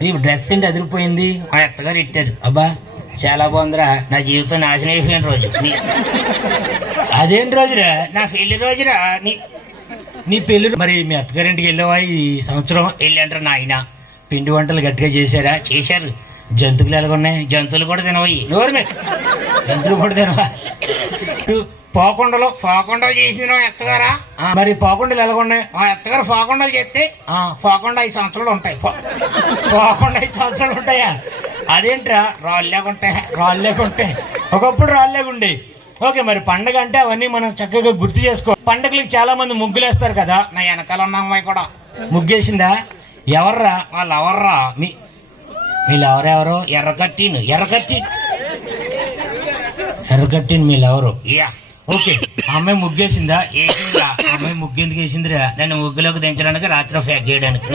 నీ డ్రెస్ ఏంటి అదిరిపోయింది, మా అత్తగారు ఇట్టారు. అబ్బా చాలా బాగుందిరా, నా జీవితం నాశనం అయిపోయిన రోజు. అదేంటి రోజురా? నా పెళ్లి రోజురా. నీ పెళ్లి మరి మీ అత్తగారింటికి వెళ్ళావా ఈ సంవత్సరం? వెళ్ళంటారు నాయన. పిండి వంటలు గట్టిగా చేశారా? చేశారు. జంతువులు ఎలాగున్నాయి? జంతువులు కూడా తినవయి. నోరుమే, జంతువులు కూడా తినవా? పోకుండలు చేసిన ఎత్తగారా? మరి పోకుండలు ఎలాగున్నాయి? మా ఎత్తగారు పోకుండలు చేస్తే పోకుండా 5 సంవత్సరాలు ఉంటాయి. పోకుండా 5 సంవత్సరాలు ఉంటాయా? అదేంట్రా? రాళ్ళు లేకుంటాయి. ఒకప్పుడు రాళ్ళు లేకుండే. ఓకే, మరి పండగ అంటే అవన్నీ మనం చక్కగా గుర్తు చేసుకో. పండగలకి చాలా మంది ముగ్గులేస్తారు కదా. నా వెనకాల ఉన్న అమ్మాయి కూడా ముగ్గేసిందా? ఎవర్రా వాళ్ళు? ఎవర్రా వీళ్ళు? ఎవరెవరు? ఎర్రకట్టిన వీళ్ళెవరు? యా ఓకే, అమ్మాయి ముగ్గేసిందా? వేసిందా? అమ్మాయి ముగ్గు ఎందుకు వేసిందిరా? నన్ను ముగ్గులోకి దించడానికి, రాత్రి ఫ్యాక్ చేయడానికి.